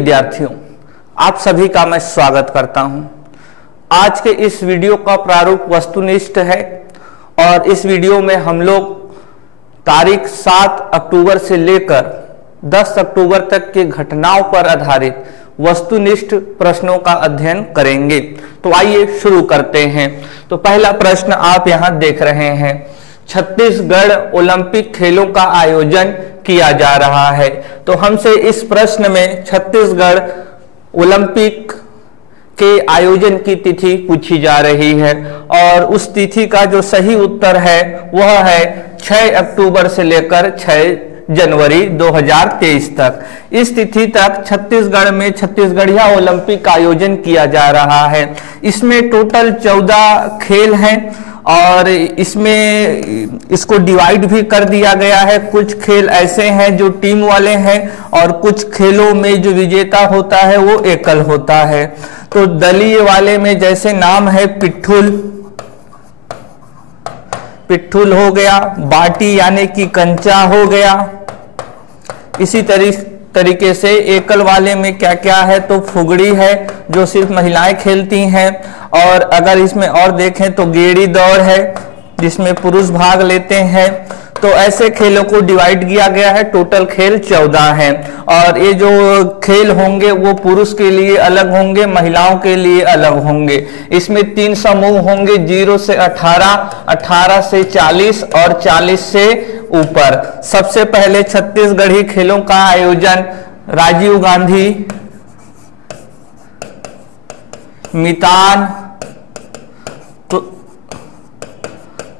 विद्यार्थियों, आप सभी का मैं स्वागत करता हूं। आज के इस वीडियो का प्रारूप वस्तुनिष्ठ है और इस वीडियो में हम लोग तारीख 7 अक्टूबर से लेकर 10 अक्टूबर तक की घटनाओं पर आधारित वस्तुनिष्ठ प्रश्नों का अध्ययन करेंगे। तो आइए शुरू करते हैं। तो पहला प्रश्न आप यहां देख रहे हैं, छत्तीसगढ़ ओलंपिक खेलों का आयोजन किया जा रहा है। तो हमसे इस प्रश्न में छत्तीसगढ़ ओलंपिक के आयोजन की तिथि पूछी जा रही है और उस तिथि का जो सही उत्तर है वह है 6 अक्टूबर से लेकर 6 जनवरी 2023 तक। इस तिथि तक छत्तीसगढ़ में छत्तीसगढ़िया ओलंपिक का आयोजन किया जा रहा है। इसमें टोटल 14 खेल हैं और इसमें इसको डिवाइड भी कर दिया गया है। कुछ खेल ऐसे हैं जो टीम वाले हैं और कुछ खेलों में जो विजेता होता है वो एकल होता है। तो दलीय वाले में जैसे नाम है पिट्ठुल हो गया, बाटी यानी कि कंचा हो गया। इसी तरीके से एकल वाले में क्या क्या है, तो फुगड़ी है जो सिर्फ महिलाएं खेलती हैं, और अगर इसमें और देखें तो गेड़ी दौड़ है जिसमें पुरुष भाग लेते हैं। तो ऐसे खेलों को डिवाइड किया गया है। टोटल खेल 14 हैं और ये जो खेल होंगे वो पुरुष के लिए अलग होंगे, महिलाओं के लिए अलग होंगे। इसमें 3 समूह होंगे, 0 से 18, 18 से 40 और 40 से ऊपर। सबसे पहले छत्तीसगढ़ी खेलों का आयोजन राजीव गांधी मितान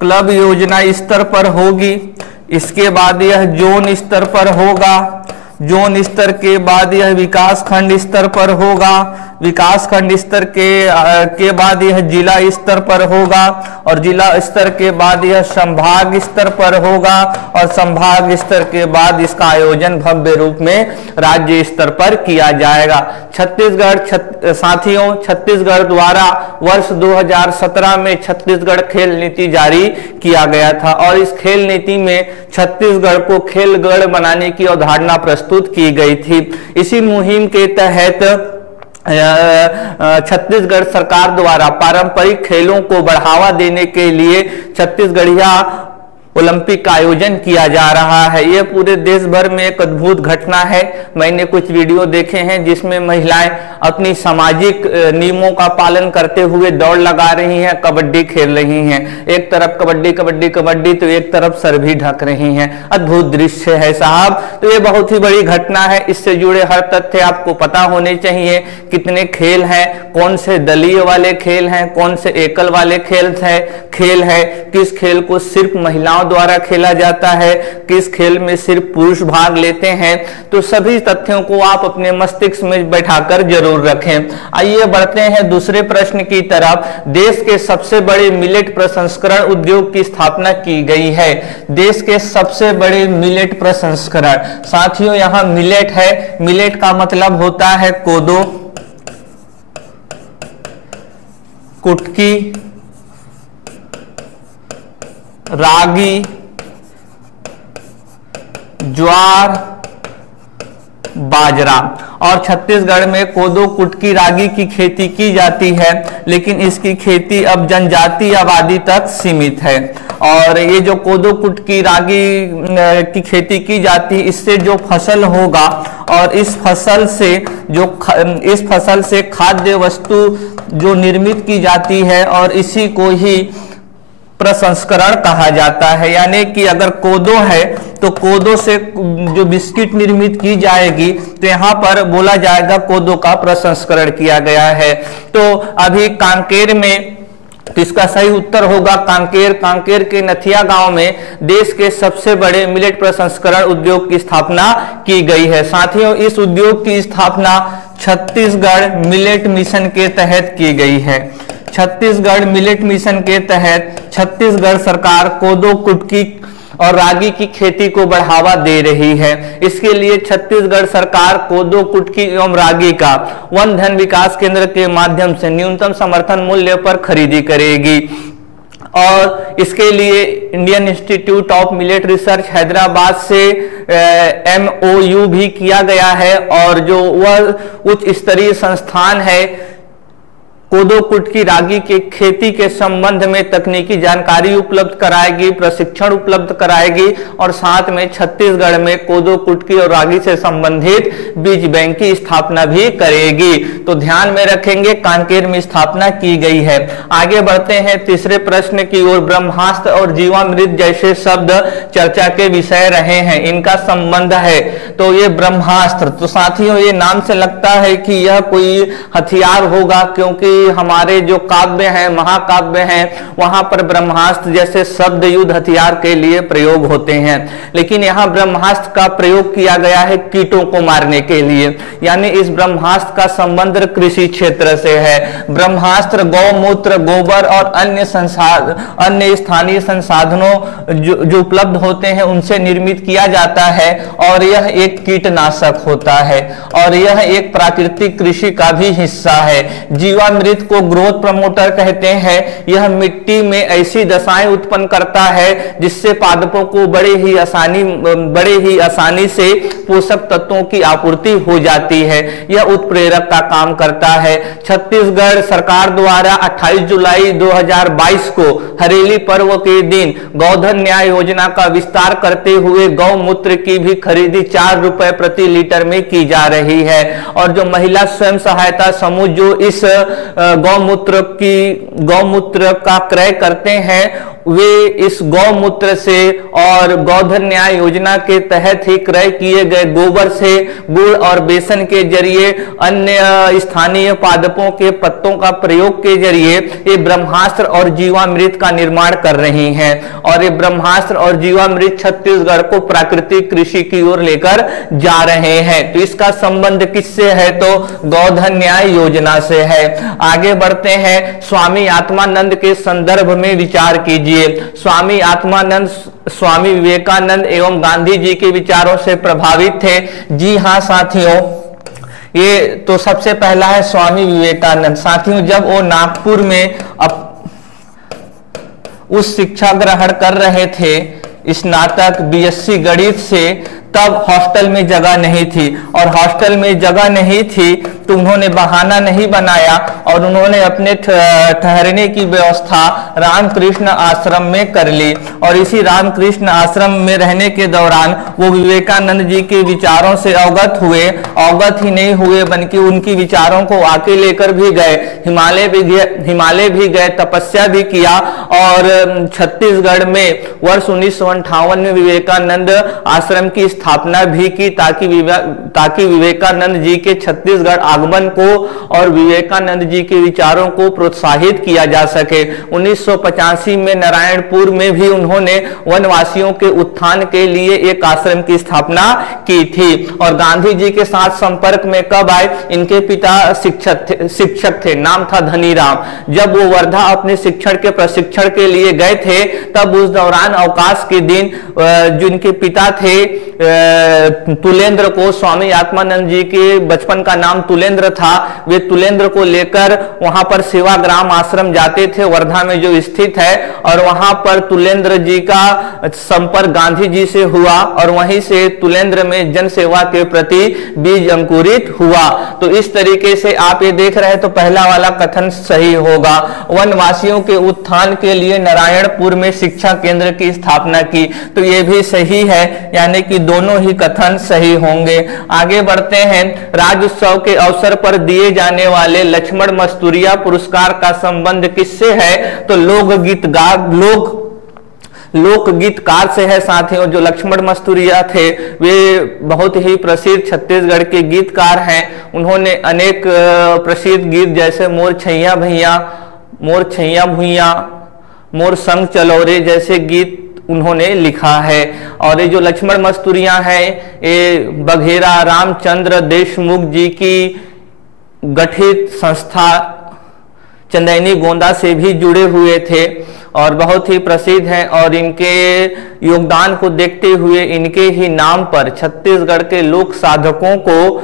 क्लब योजना स्तर पर होगी। इसके बाद यह जोन स्तर पर होगा। जोन स्तर के बाद यह विकास खंड स्तर पर होगा। विकास खंड स्तर के बाद यह जिला स्तर पर होगा और जिला स्तर के बाद यह संभाग स्तर पर होगा और संभाग स्तर के बाद इसका आयोजन भव्य रूप में राज्य स्तर पर किया जाएगा। साथियों, छत्तीसगढ़ द्वारा वर्ष 2017 में छत्तीसगढ़ खेल नीति जारी किया गया था और इस खेल नीति में छत्तीसगढ़ को खेलगढ़ बनाने की अवधारणा प्रस्तुत की गई थी। इसी मुहिम के तहत छत्तीसगढ़ सरकार द्वारा पारंपरिक खेलों को बढ़ावा देने के लिए छत्तीसगढ़िया ओलंपिक का आयोजन किया जा रहा है। यह पूरे देश भर में एक अद्भुत घटना है। मैंने कुछ वीडियो देखे हैं जिसमें महिलाएं अपनी सामाजिक नियमों का पालन करते हुए दौड़ लगा रही हैं, कबड्डी खेल रही हैं। एक तरफ कबड्डी कबड्डी कबड्डी तो एक तरफ सर भी ढक रही हैं। अद्भुत दृश्य है साहब। तो ये बहुत ही बड़ी घटना है। इससे जुड़े हर तथ्य आपको पता होने चाहिए। कितने खेल हैं, कौन से दलीय वाले खेल हैं, कौन से एकल वाले खेल है, किस खेल को सिर्फ महिलाओं द्वारा खेला जाता है, किस खेल में सिर्फ पुरुष भाग लेते हैं। तो सभी तथ्यों को आप अपने मस्तिष्क में बैठाकर जरूर रखें। आइए बढ़ते हैं दूसरे प्रश्न की तरफ। देश के सबसे बड़े मिलेट प्रसंस्करण उद्योग की स्थापना की गई है। देश के सबसे बड़े मिलेट प्रसंस्करण, साथियों यहां मिलेट है। मिलेट का मतलब होता है कोदो, कुटकी, रागी, ज्वार, बाजरा। और छत्तीसगढ़ में कोदो, कुटकी, रागी की खेती की जाती है, लेकिन इसकी खेती अब जनजातीय आबादी तक सीमित है। और ये जो कोदो, कुटकी, रागी की खेती की जाती है, इससे जो फसल होगा और इस फसल से खाद्य वस्तु जो निर्मित की जाती है और इसी को ही प्रसंस्करण कहा जाता है। यानी कि अगर कोदो है तो कोदो से जो बिस्किट निर्मित की जाएगी तो यहाँ पर बोला जाएगा कोदो का प्रसंस्करण किया गया है। तो अभी कांकेर में, तो इसका सही उत्तर होगा कांकेर के नथिया गांव में देश के सबसे बड़े मिलेट प्रसंस्करण उद्योग की स्थापना की गई है। साथियों, इस उद्योग की स्थापना छत्तीसगढ़ मिलेट मिशन के तहत की गई है। छत्तीसगढ़ मिलेट मिशन के तहत छत्तीसगढ़ सरकार कोदो, कुटकी और रागी की खेती को बढ़ावा दे रही है। इसके लिए छत्तीसगढ़ सरकार कोदो, कुटकी एवं रागी का वन धन विकास केंद्र के माध्यम से न्यूनतम समर्थन मूल्य पर खरीदी करेगी। और इसके लिए Indian institute of millet research Hyderabad से MOU भी किया गया है और जो वह उच्च स्तरीय संस्थान है कोदो कुटकी रागी के खेती के संबंध में तकनीकी जानकारी उपलब्ध कराएगी, प्रशिक्षण उपलब्ध कराएगी और साथ में छत्तीसगढ़ में कोदो कुटकी और रागी से संबंधित बीज बैंक की स्थापना भी करेगी। तो ध्यान में रखेंगे कांकेर में स्थापना की गई है। आगे बढ़ते हैं तीसरे प्रश्न की ओर। ब्रह्मास्त्र और जीवामृत जैसे शब्द चर्चा के विषय रहे हैं, इनका संबंध है। तो ये ब्रह्मास्त्र, तो साथियों ये नाम से लगता है कि यह कोई हथियार होगा, क्योंकि हमारे जो काव्य हैं, महाकाव्य हैं, वहां पर ब्रह्मास्त्र जैसे शब्द युद्ध हथियार के लिए प्रयोग होते हैं। लेकिन यहां ब्रह्मास्त्र का प्रयोग किया गया है कीटों को मारने के लिए, यानी इस ब्रह्मास्त्र का संबंध कृषि क्षेत्र से है। ब्रह्मास्त्र गौमूत्र, गोबर और अन्य स्थानीय संसाधनों जो उपलब्ध होते हैं उनसे निर्मित किया जाता है और यह एक कीटनाशक होता है और यह एक प्राकृतिक कृषि का भी हिस्सा है। जीवामृत को ग्रोथ प्रमोटर कहते हैं। यह मिट्टी में ऐसी दशाएं उत्पन्न करता है जिससे पादपों को बड़े ही आसानी से पोषक तत्वों की आपूर्ति हो जाती है। यह उत्प्रेरक का काम करता है। छत्तीसगढ़ सरकार द्वारा 28 जुलाई 2022 को हरेली पर्व के दिन गौधन न्याय योजना का विस्तार करते हुए गौमूत्र की भी खरीदी 4 रुपए प्रति लीटर में की जा रही है और जो महिला स्वयं सहायता समूह जो इस गौमूत्र का क्रय करते हैं वे इस गौमूत्र से और गौधन न्याय योजना के तहत ही क्रय किए गए गोबर से गुड़ और बेसन के जरिए अन्य स्थानीय पादपों के पत्तों का प्रयोग के जरिए ये ब्रह्मास्त्र और जीवामृत का निर्माण कर रही हैं और ये ब्रह्मास्त्र और जीवामृत छत्तीसगढ़ को प्राकृतिक कृषि की ओर लेकर जा रहे हैं। तो इसका संबंध किससे है? तो गौधन न्याय योजना से है। आगे बढ़ते हैं। स्वामी आत्मानंद के संदर्भ में विचार कीजिए। स्वामी आत्मानंद स्वामी विवेकानंद एवं गांधी जी के विचारों से प्रभावित थे। जी हाँ साथियों, ये तो सबसे पहला है स्वामी विवेकानंद। साथियों जब वो नागपुर में उस शिक्षा ग्रहण कर रहे थे स्नातक BSc गणित से, तब हॉस्टल में जगह नहीं थी और हॉस्टल में जगह नहीं थी तो उन्होंने बहाना नहीं बनाया और उन्होंने अपने ठहरने की व्यवस्था रामकृष्ण आश्रम में कर ली और इसी रामकृष्ण आश्रम में रहने के दौरान वो विवेकानंद जी के विचारों से अवगत हुए। अवगत ही नहीं हुए बल्कि उनकी विचारों को आके लेकर भी गए, हिमालय भी गए, तपस्या भी किया और छत्तीसगढ़ में वर्ष 1958 में विवेकानंद आश्रम की स्थापना भी की ताकि विवेकानंद जी के छत्तीसगढ़ आगमन को और विवेकानंद जी के विचारों को प्रोत्साहित किया जा सके। 1985 में नारायणपुर में भी उन्होंने वनवासियों के उत्थान के लिए एक आश्रम की स्थापना की थी और गांधी जी के साथ संपर्क में कब आए? इनके पिता शिक्षक थे, नाम था धनीराम। जब वो वर्धा अपने शिक्षण के प्रशिक्षण के लिए गए थे तब उस दौरान अवकाश के दिन जिनके पिता थे तुलेंद्र को, स्वामी आत्मानंद जी के बचपन का नाम तुलेंद्र था, वे तुलेंद्र को लेकर वहां पर सेवाग्राम आश्रम जाते थे वर्धा में जो स्थित है और वहां पर तुलेंद्र जी का संपर्क गांधी जी से हुआ और वहीं से तुलेंद्र में जन सेवा के प्रति बीज अंकुरित हुआ। तो इस तरीके से आप ये देख रहे हैं तो पहला वाला कथन सही होगा। वनवासियों के उत्थान के लिए नारायणपुर में शिक्षा केंद्र की स्थापना की, तो ये भी सही है, यानी कि दोनों ही कथन सही होंगे। आगे बढ़ते हैं। राज्योत्सव के अवसर पर दिए जाने वाले लक्ष्मण मस्तूरिया पुरस्कार का संबंध किससे है? तो लोकगीतकार से है साथियों। जो लक्ष्मण मस्तूरिया थे वे बहुत ही प्रसिद्ध छत्तीसगढ़ के गीतकार हैं। उन्होंने अनेक प्रसिद्ध गीत जैसे मोर छैया भुइया, मोर संग चलो रे जैसे गीत उन्होंने लिखा है। और ये जो लक्ष्मण मस्तूरिया हैं ये बघेरा रामचंद्र देशमुख जी की गठित संस्था चंदैनी गोंदा से भी जुड़े हुए थे और बहुत ही प्रसिद्ध हैं और इनके योगदान को देखते हुए इनके ही नाम पर छत्तीसगढ़ के लोक साधकों को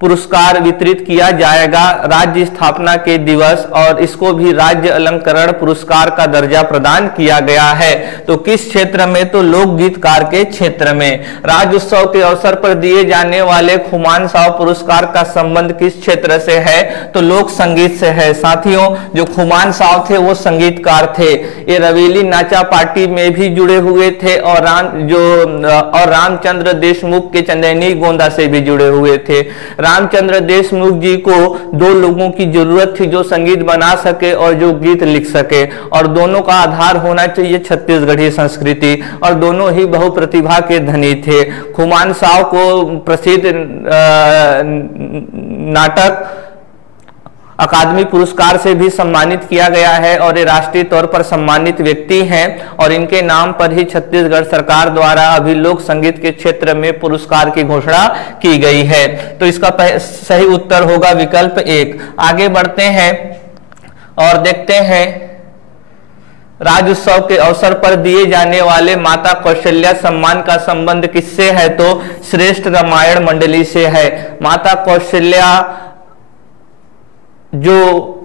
पुरस्कार वितरित किया जाएगा राज्य स्थापना के दिवस, और इसको भी राज्य अलंकरण पुरस्कार का दर्जा प्रदान किया गया है। तो किस क्षेत्र में? तो लोक गीतकार के क्षेत्र में। राज्योत्सव के अवसर पर दिए जाने वाले खुमान साव पुरस्कार का संबंध किस क्षेत्र से है? तो लोक संगीत से है। साथियों, जो खुमान साव थे वो संगीतकार थे। ये रवेली नाचा पार्टी में भी जुड़े हुए थे और रामचंद्र देशमुख के चंदैनी गोंदा से भी जुड़े हुए थे। रामचंद्र देशमुख जी को दो लोगों की जरूरत थी जो संगीत बना सके और जो गीत लिख सके, और दोनों का आधार होना चाहिए छत्तीसगढ़ी संस्कृति, और दोनों ही बहुप्रतिभा के धनी थे। खुमान साव को प्रसिद्ध नाटक अकादमी पुरस्कार से भी सम्मानित किया गया है, और ये राष्ट्रीय तौर पर सम्मानित व्यक्ति हैं, और इनके नाम पर ही छत्तीसगढ़ सरकार द्वारा अभी लोक संगीत के क्षेत्र में पुरस्कार की घोषणा की गई है। तो इसका सही उत्तर होगा विकल्प 1। आगे बढ़ते हैं और देखते हैं राज्योत्सव के अवसर पर दिए जाने वाले माता कौशल्या सम्मान का संबंध किससे है? तो श्रेष्ठ रामायण मंडली से है। माता कौशल्या जो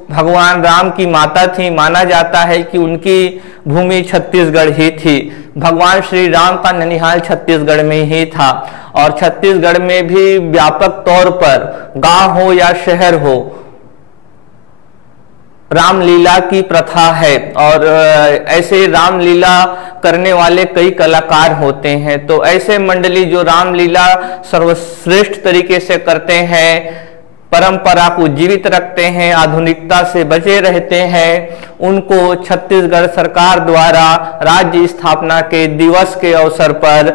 भगवान राम की माता थी, माना जाता है कि उनकी भूमि छत्तीसगढ़ ही थी। भगवान श्री राम का ननिहाल छत्तीसगढ़ में ही था, और छत्तीसगढ़ में भी व्यापक तौर पर गांव हो या शहर हो, रामलीला की प्रथा है, और ऐसे रामलीला करने वाले कई कलाकार होते हैं। तो ऐसे मंडली जो रामलीला सर्वश्रेष्ठ तरीके से करते हैं, परंपरा को जीवित रखते हैं, आधुनिकता से बचे रहते हैं, उनको छत्तीसगढ़ सरकार द्वारा राज्य स्थापना के दिवस के अवसर पर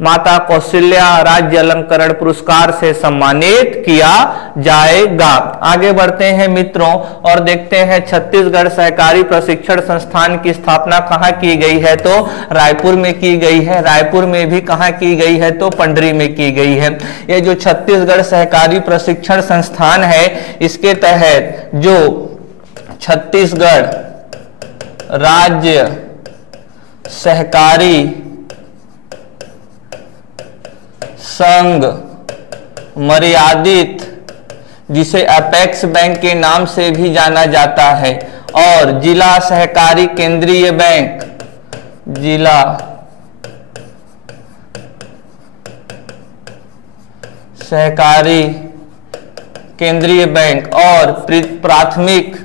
माता कौशल्या राज्य अलंकरण पुरस्कार से सम्मानित किया जाएगा। आगे बढ़ते हैं मित्रों और देखते हैं छत्तीसगढ़ सहकारी प्रशिक्षण संस्थान की स्थापना कहाँ की गई है? तो रायपुर में की गई है। रायपुर में भी कहाँ की गई है? तो पंडरी में की गई है। ये जो छत्तीसगढ़ सहकारी प्रशिक्षण संस्थान है, इसके तहत जो छत्तीसगढ़ राज्य सहकारी संघ मर्यादित, जिसे अपेक्स बैंक के नाम से भी जाना जाता है, और जिला सहकारी केंद्रीय बैंक, जिला सहकारी केंद्रीय बैंक और प्राथमिक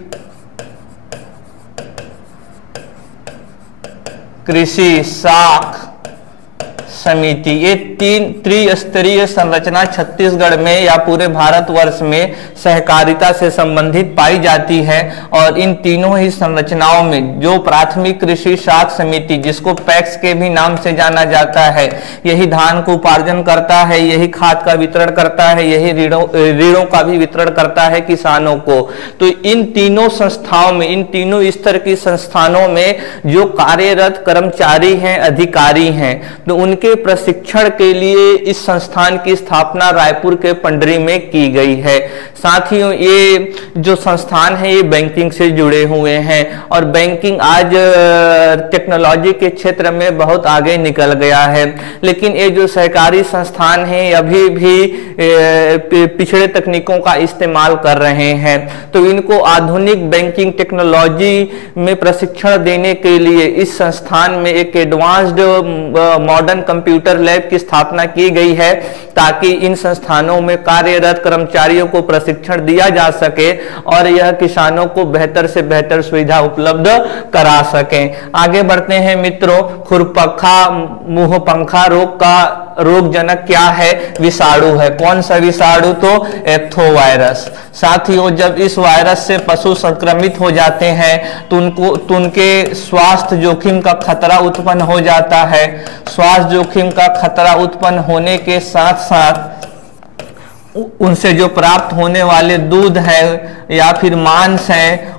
कृषि साख समिति, ये तीन त्रिस्तरीय संरचना छत्तीसगढ़ में या पूरे भारतवर्ष में सहकारिता से संबंधित पाई जाती है। और इन तीनों ही संरचनाओं में जो प्राथमिक कृषि साख समिति, जिसको पैक्स के भी नाम से जाना जाता है, यही धान को उपार्जन करता है, यही खाद का वितरण करता है, यही ऋणों का भी वितरण करता है किसानों को। तो इन तीनों संस्थाओं में, इन तीनों स्तर की संस्थानों में जो कार्यरत कर्मचारी हैं, अधिकारी हैं, तो उनके प्रशिक्षण के लिए इस संस्थान की स्थापना रायपुर के पंडरी में की गई है। साथियों, ये जो संस्थान है ये बैंकिंग से जुड़े हुए हैं, और बैंकिंग आज टेक्नोलॉजी के क्षेत्र में बहुत आगे निकल गया है। लेकिन ये जो सहकारी संस्थान है अभी भी पिछड़े तकनीकों का इस्तेमाल कर रहे हैं। तो इनको आधुनिक बैंकिंग टेक्नोलॉजी में प्रशिक्षण देने के लिए इस संस्थान में एक एडवांस्ड मॉडर्न कंप्यूटर लैब की स्थापना की गई है, ताकि इन संस्थानों में कार्यरत कर्मचारियों को प्रशिक्षण दिया जा सके और यह किसानों को बेहतर से बेहतर सुविधा उपलब्ध करा सकें। आगे बढ़ते हैं मित्रों, खुरपक्खा मुंह पंखा रोग का रोगजनक क्या है? विषाणु है। कौन सा विषाणु? तो एथोवायरस। साथियों, जब इस वायरस से पशु संक्रमित हो जाते हैं तो उनके स्वास्थ्य जोखिम का खतरा उत्पन्न हो जाता है। स्वास्थ्य जोखिम का खतरा उत्पन्न होने के साथ साथ उनसे जो प्राप्त होने वाले दूध है या फिर मांस है,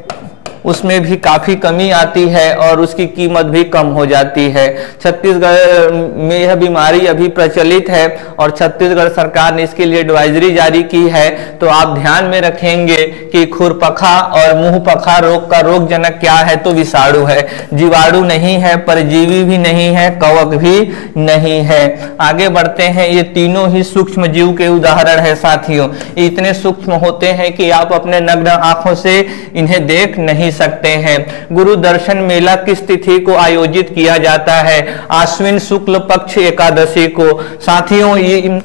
उसमें भी काफ़ी कमी आती है और उसकी कीमत भी कम हो जाती है। छत्तीसगढ़ में यह बीमारी अभी प्रचलित है और छत्तीसगढ़ सरकार ने इसके लिए एडवाइजरी जारी की है। तो आप ध्यान में रखेंगे कि खुरपखा और मुंहपखा रोग का रोग जनक क्या है, तो विषाणु है, जीवाणु नहीं है, परजीवी भी नहीं है, कवक भी नहीं है। आगे बढ़ते हैं। ये तीनों ही सूक्ष्म जीव के उदाहरण है साथियों। इतने सूक्ष्म होते हैं कि आप अपने नग्न आंखों से इन्हें देख नहीं सकते हैं। गुरु दर्शन मेला किस तिथि को आयोजित किया जाता है? आश्विन शुक्ल पक्ष एकादशी को। साथियों,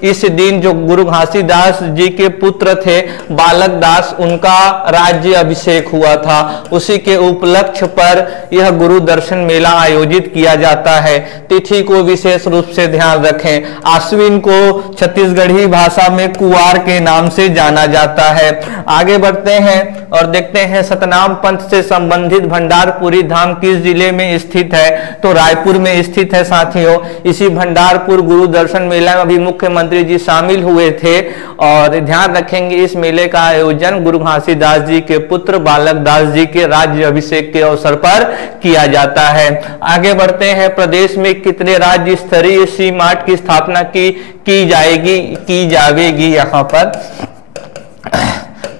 इस दिन जो गुरु घासीदास जी के पुत्र थे बालक दास, उनका राज्य अभिषेक हुआ था। उसी के उपलक्ष्य पर यह गुरु दर्शन मेला आयोजित किया जाता है। तिथि को विशेष रूप से ध्यान रखें। आश्विन को छत्तीसगढ़ी भाषा में कुवार के नाम से जाना जाता है। आगे बढ़ते हैं और देखते हैं सतनाम पंथ से संबंधित भंडारपुरी धाम किस जिले में स्थित है? तो रायपुर में स्थित है साथियों। इसी भंडारपुर गुरु दर्शन मेला में भी मुख्यमंत्री जी शामिल हुए थे और ध्यान रखेंगे इस मेले का आयोजन गुरु घासीदास जी के पुत्र बालक दास जी के राज्य अभिषेक के अवसर पर किया जाता है। आगे बढ़ते हैं। प्रदेश में कितने राज्य स्तरीय सी मार्ट की स्थापना की जाएगी यहाँ पर?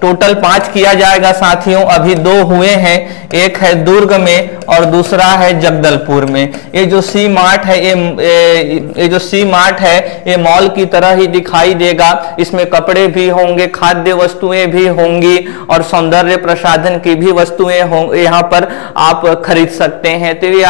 टोटल 5 किया जाएगा साथियों। अभी 2 हुए हैं, एक है दुर्ग में और दूसरा है जगदलपुर में। ये जो सी मार्ट है ये जो सी मार्ट है ये मॉल की तरह ही दिखाई देगा। इसमें कपड़े भी होंगे, खाद्य वस्तुएं भी होंगी और सौंदर्य प्रसाधन की भी वस्तुएं होंगी, यहाँ पर आप खरीद सकते हैं। तो ये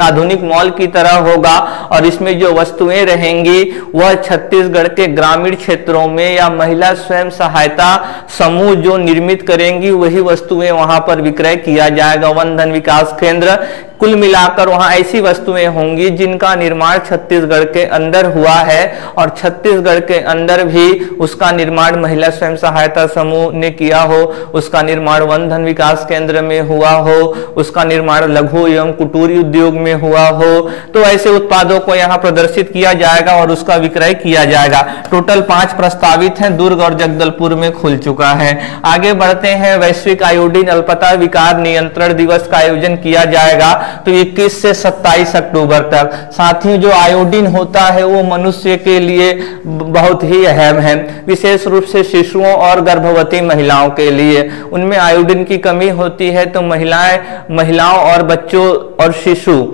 आधुनिक मॉल की तरह होगा और इसमें जो वस्तुएं रहेंगी वह छत्तीसगढ़ के ग्रामीण क्षेत्रों में या महिला स्वयं सहायता समूह जो निर्मित करेंगी वही वस्तुएं वहां पर विक्रय किया जाएगा। वन धन विकास केंद्र। कुल मिलाकर वहां ऐसी वस्तुएं होंगी जिनका निर्माण छत्तीसगढ़ के अंदर हुआ है और छत्तीसगढ़ के अंदर भी उसका निर्माण महिला स्वयं सहायता समूह ने किया हो, उसका निर्माण वन धन विकास केंद्र में हुआ हो, उसका निर्माण लघु एवं कुटीर उद्योग में हुआ हो। तो ऐसे उत्पादों को यहाँ प्रदर्शित किया जाएगा और उसका विक्रय किया जाएगा। टोटल 5 प्रस्तावित हैं, दुर्ग और जगदलपुर में खुल चुका है। आगे बढ़ते हैं। वैश्विक आयोडीन अल्पता विकार नियंत्रण दिवस का आयोजन किया जाएगा तो 21 से 27 अक्टूबर तक। साथियों, जो आयोडीन होता है वो मनुष्य के लिए बहुत ही अहम है, विशेष रूप से शिशुओं और गर्भवती महिलाओं के लिए। उनमें आयोडीन की कमी होती है तो महिलाओं और बच्चों और शिशु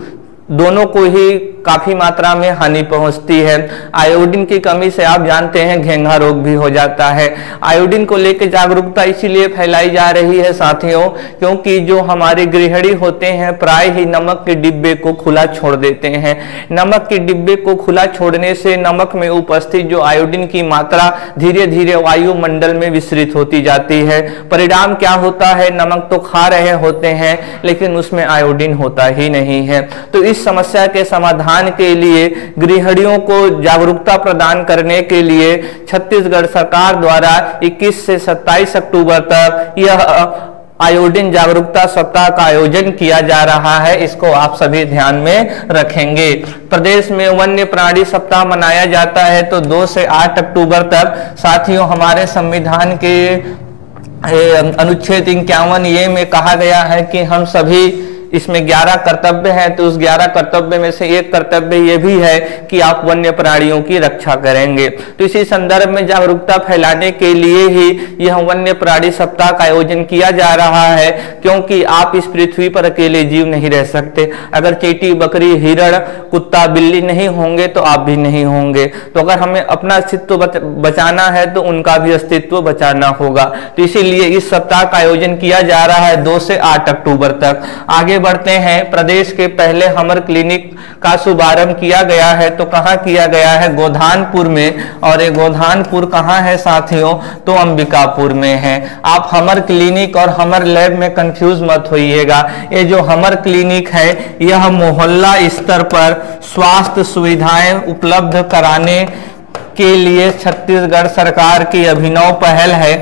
दोनों को ही काफी मात्रा में हानि पहुंचती है। आयोडीन की कमी से आप जानते हैं घेंघा रोग भी हो जाता है। आयोडीन को लेकर जागरूकता इसीलिए फैलाई जा रही है साथियों क्योंकि जो हमारे गृहिणी होते हैं प्राय ही नमक के डिब्बे को खुला छोड़ देते हैं। नमक के डिब्बे को खुला छोड़ने से नमक में उपस्थित जो आयोडीन की मात्रा धीरे धीरे वायुमंडल में विसरित होती जाती है। परिणाम क्या होता है? नमक तो खा रहे होते हैं लेकिन उसमें आयोडीन होता ही नहीं है। तो इस समस्या के समाधान के लिए गृहिणियों को जागरूकता प्रदान करने के लिए छत्तीसगढ़ सरकार द्वारा 21 से 27 अक्टूबर तक यह आयोडीन जागरूकता सप्ताह का आयोजन किया जा रहा है। इसको आप सभी ध्यान में रखेंगे। प्रदेश में वन्य प्राणी सप्ताह मनाया जाता है तो 2 से 8 अक्टूबर तक। साथियों, हमारे संविधान के अनुच्छेद 51 ये में कहा गया है कि हम सभी इसमें 11 कर्तव्य हैं तो उस 11 कर्तव्य में से एक कर्तव्य ये भी है कि आप वन्य प्राणियों की रक्षा करेंगे। तो इसी संदर्भ में जागरूकता फैलाने के लिए ही यह वन्य प्राणी सप्ताह का आयोजन किया जा रहा है क्योंकि आप इस पृथ्वी पर अकेले जीव नहीं रह सकते। अगर चींटी, बकरी, हिरण, कुत्ता, बिल्ली नहीं होंगे तो आप भी नहीं होंगे। तो अगर हमें अपना अस्तित्व बचाना है तो उनका भी अस्तित्व बचाना होगा। तो इसीलिए इस सप्ताह का आयोजन किया जा रहा है 2 से 8 अक्टूबर तक। आगे बढ़ते हैं। प्रदेश के पहले हमर क्लिनिक का शुभारंभ किया गया है तो कहां किया गया है? गोधानपुर में। और ये गोधानपुर कहां है साथियों? तो अंबिकापुर में है। आप हमर क्लिनिक और हमर लैब में कंफ्यूज मत होइएगा। ये जो हमर क्लिनिक है यह मोहल्ला स्तर पर स्वास्थ्य सुविधाएं उपलब्ध कराने के लिए छत्तीसगढ़ सरकार की अभिनव पहल है।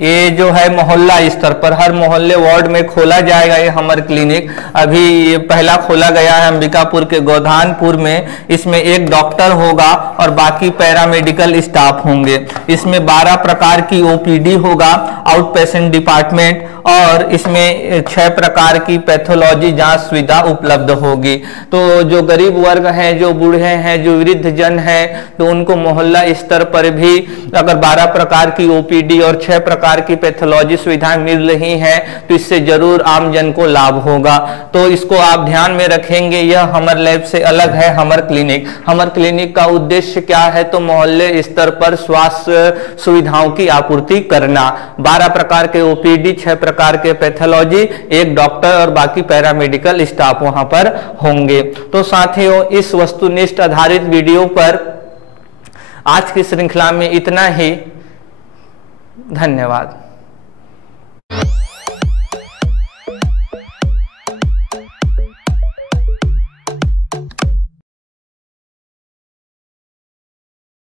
ये जो है मोहल्ला स्तर पर हर मोहल्ले वार्ड में खोला जाएगा ये हमर क्लिनिक। अभी ये पहला खोला गया है अंबिकापुर के गोधानपुर में। इसमें एक डॉक्टर होगा और बाकी पैरामेडिकल स्टाफ होंगे। इसमें 12 प्रकार की ओपीडी होगा, आउट पेशेंट डिपार्टमेंट, और इसमें 6 प्रकार की पैथोलॉजी जांच सुविधा उपलब्ध होगी। तो जो गरीब वर्ग हैं, जो बूढ़े हैं, जो वृद्ध जन हैं, तो उनको मोहल्ला स्तर पर भी अगर 12 प्रकार की ओपीडी और 6 प्रकार की पैथोलॉजी सुविधाएं मिल रही हैं तो इससे जरूर आम जन को लाभ होगा। तो इसको आप ध्यान में रखेंगे। यह हमर लैब से अलग है हमर क्लिनिक। हमर क्लिनिक का उद्देश्य क्या है? तो मोहल्ले स्तर पर स्वास्थ्य सुविधाओं की आपूर्ति करना। 12 प्रकार के ओपीडी, 6 प्रकार के पैथोलॉजी, एक डॉक्टर और बाकी पैरामेडिकल स्टाफ वहां पर होंगे। तो साथियों, इस वस्तुनिष्ठ आधारित वीडियो पर आज की श्रृंखला में इतना ही। धन्यवाद।